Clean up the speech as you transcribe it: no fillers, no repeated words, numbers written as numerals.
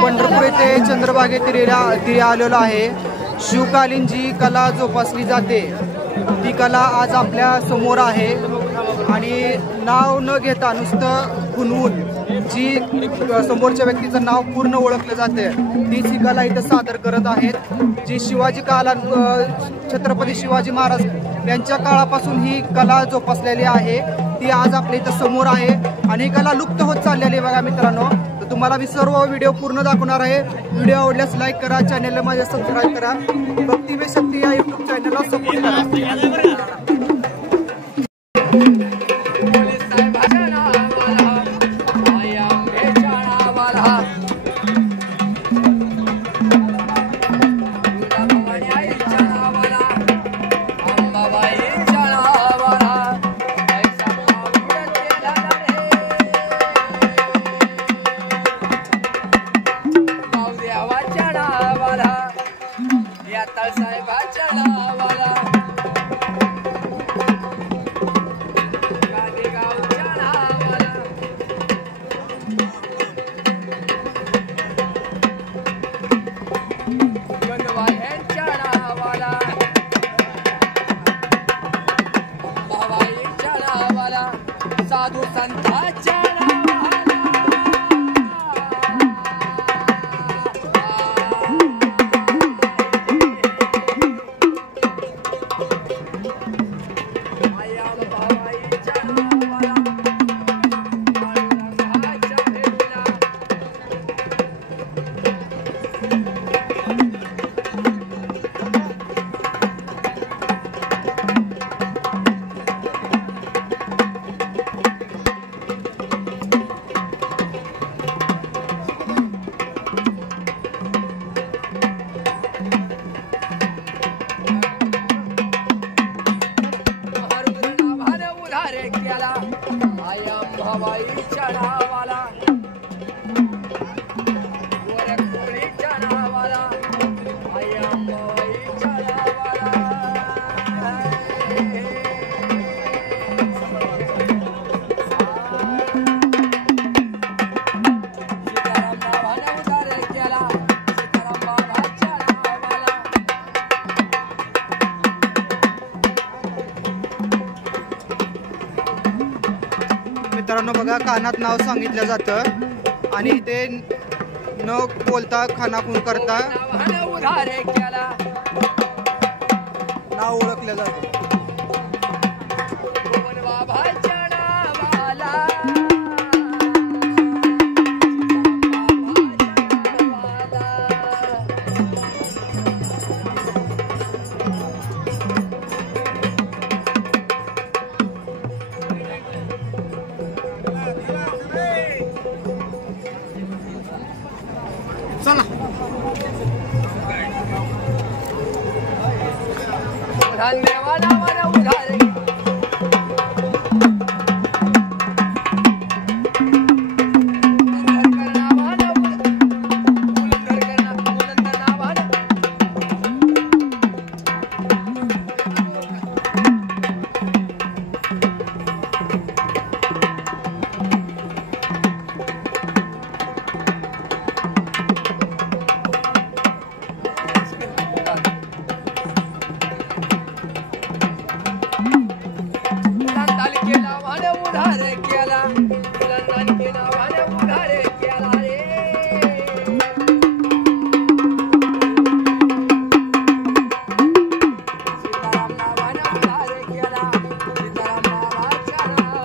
पंढरपूर येथे चंद्रभागे तिरी आलेलो आहे। शिवकालीन जी कला जोपासली जाते ती कला आज आपल्या समोर आहे आणि नाव न घेता नुसतं गुणवून जी समोरच्या व्यक्तीचं नाव पूर्ण ओळखलं जाते तीच ही कला इथं सादर करत आहेत। जी शिवाजी काला छत्रपती शिवाजी महाराज यांच्या काळापासून ही कला जोपासलेली आहे ती आज आपल्या इथं समोर आहे आणि ही कला लुप्त होत चाललेली आहे। बघा मित्रांनो, तर तुम्हाला मी सर्व व्हिडिओ पूर्ण दाखवणार आहे। व्हिडिओ आवडल्यास लाईक करा, चॅनलला माझ्या सबस्क्राईब करा, भक्तिमय शक्ती या यूट्यूब चॅनलला सपोर्ट करा। साधू संतांच्या हवाईच्या नावाला गोऱ्या कोळीच्या नावाला आया हवाईच्या नावाला सीताराम बाबाने उद्धार केला सीताराम बाबाच्या नावाला। मित्रांनो बघा, कानात नाव सांगितलं जातं आणि ते न बोलता खानाखून करता नाव ओळखलं जातं। धन्यवाद।